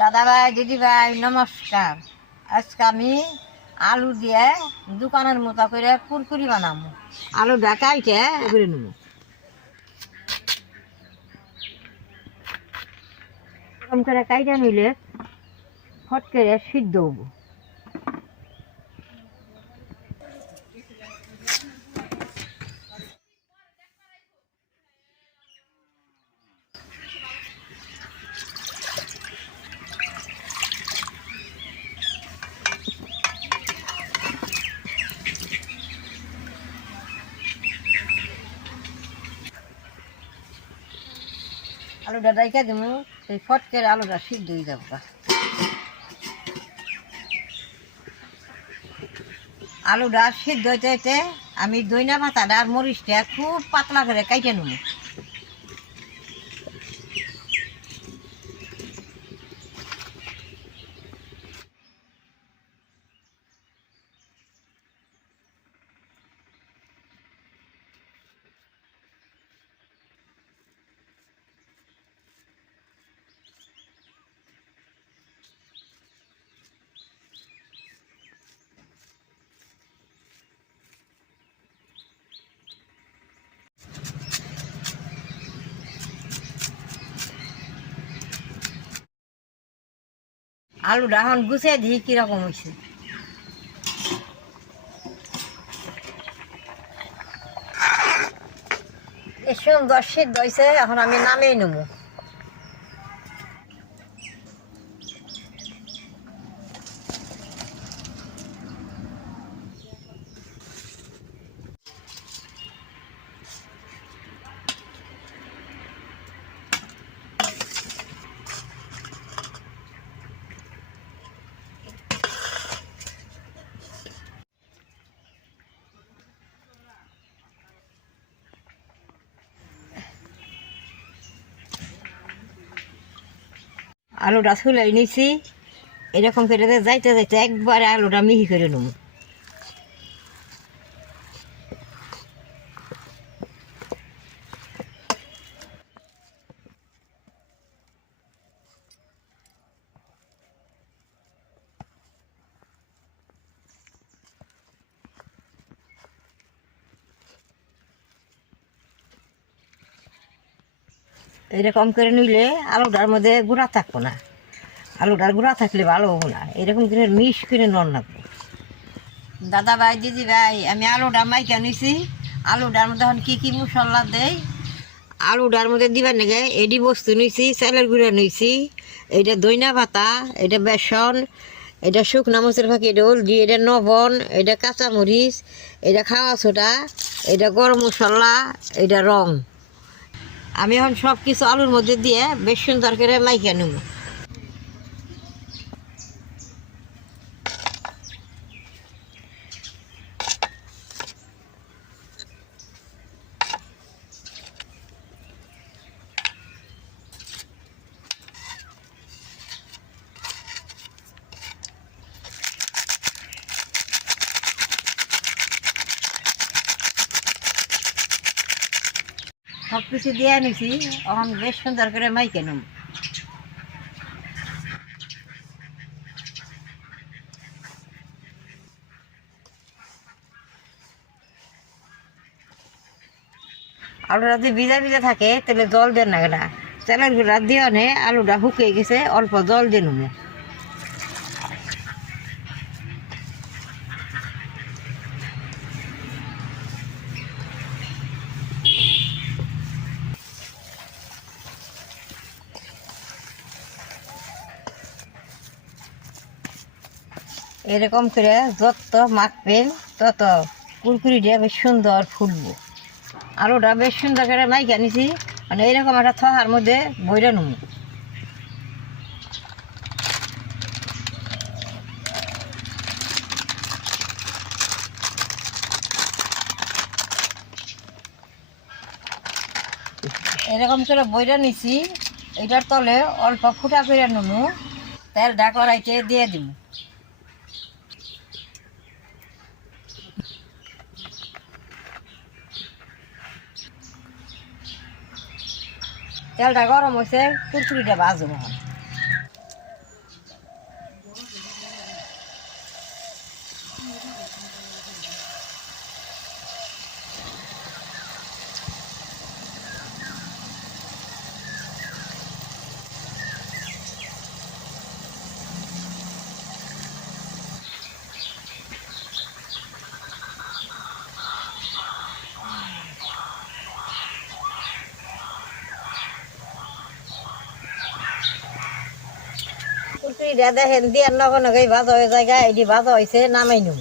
দাদা ভাই দিদি ভাই নমস্কার। আজকে আমি আলু দিয়ে দোকানের মতো করে কুরকুরি বানাবো। আলু ঢাকাইতে এগুলো নেব। এরকম করে কাইটা নিলে ফটকে সিদ্ধ হব। আলুটা ডাইকা দিব সেই ফটকের করে আলুটা সিদ্ধ হয়ে যাব। আলুটা সিদ্ধ হইতে হইতে আমি দইনা পাতাটা আর মরিচটা খুব পাতলা করে কাইটে নেব আলুটা এখন গুছিয়ে দিই কীরকম হয়েছে এ সুন্দর সিদ্ধ হয়েছে এখন আমি নামেই নেব। আলুটা ছুলে নিছি। এরকম করে যাইতে যাইতে একবারে আলুটা মিহি করে নেব। এরকম করে নিলে আলুটার মধ্যে গুঁড়া থাকব না। আলুটার গুঁড়া থাকলে ভালো হব না। এরকম করে মিশ করে নন রাখব দাদা ভাই দিদি ভাই আমি আলুটা মাইকা নিছি। আলুটার মধ্যে এখন কী কী মশলা দেই? আলুটার মধ্যে দিবার নাকি এডি বস্তু নিছি চালের গুঁড়া নিছি। এটা দইনা পাতা এটা বেসন এটা শুকনা মরিচের ফাঁকি এটা হলদি এটা নবন এটা কাঁচামরিচ এটা খাওয়া ছোটা এটা গরম মশলা এটা রং। আমি এখন সব কিছু আলুর মধ্যে দিয়ে বেশ সুন্দর করে মাইকে নেব। সব কিছু দিয়ে নিছি এখন বেশ সুন্দর করে মাইকে নেব। আলুটা যদি ভিজা ভিজা থাকে, তাহলে জল দেন না তেলের গুঁড়া দিয়ে আলুটা শুকিয়ে গেছে, অল্প জল দিয়ে নেব। এরকম করে যত মাখবেন তত কুরকুরিটা বেশ সুন্দর ফুলবো আলুটা বেশ সুন্দর করে মাইকে নিছি মানে এরকম একটা থহার মধ্যে বইরে নেব এরকম করে বইরা নিছি, এটার তলে অল্প ফুটা করে নেব তেলটা কড়াইতে দিয়ে দিব তেলটা গরম হয়েছে কুরকুরিটা বাজবো কুরকুরিটা দেখেন দিয়ে নগ নগেই ভাজা হয়ে জায়গা এটি হয়েছে নামাই নেব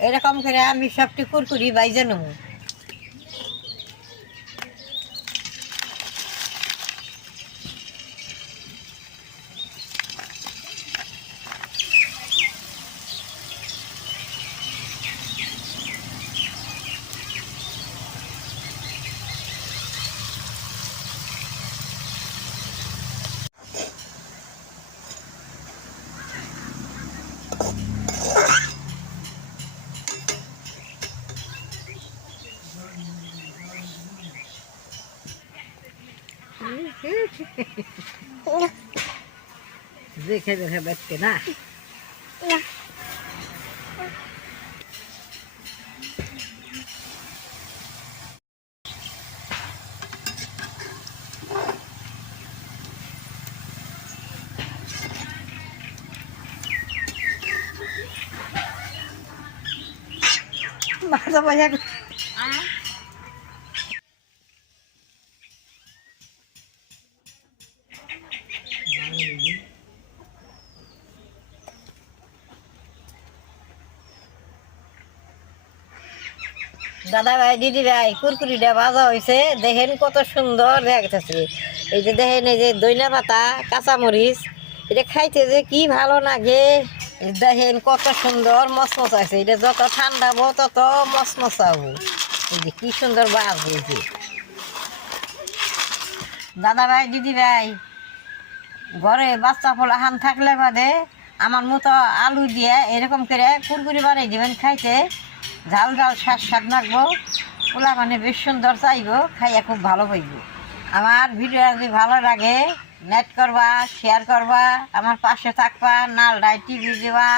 এরকম করে আমি সবটি কুরকুরি বাইজে নেব দেখে দেখে বেচকে না মাথা পয়সা দাদা ভাই দিদি ভাই কুরকুরিটা ভাজা হয়েছে দেখেন কত সুন্দর দেখাচ্ছে এই যে দেখেন, এই যে দইনা পাতা, কাঁচামরিচ, এটা খাইতে যে কি ভালো লাগে। দেখেন কত সুন্দর মচমচ আছে এটা যত ঠান্ডা হব, তত মচমচা হব। এই যে কি সুন্দর বাস হয়েছে দাদা ভাই দিদি ভাই ঘরে বাচ্চা ফলা হান থাকলে বাদে আমার মতো আলু দিয়ে এরকম করে কুরকুরি বানাই দিবেন খাইতে। ঝাল ঝাল স্বাদ স্বাদ নাকবো। ওলা মানে বেশ সুন্দর চাইব, খাইয়া খুব ভালো পাইব। আমার ভিডিও যদি ভালো লাগে নেট করবা শেয়ার করবা, আমার পাশে থাকবা, নালডায় টিভি দেওয়া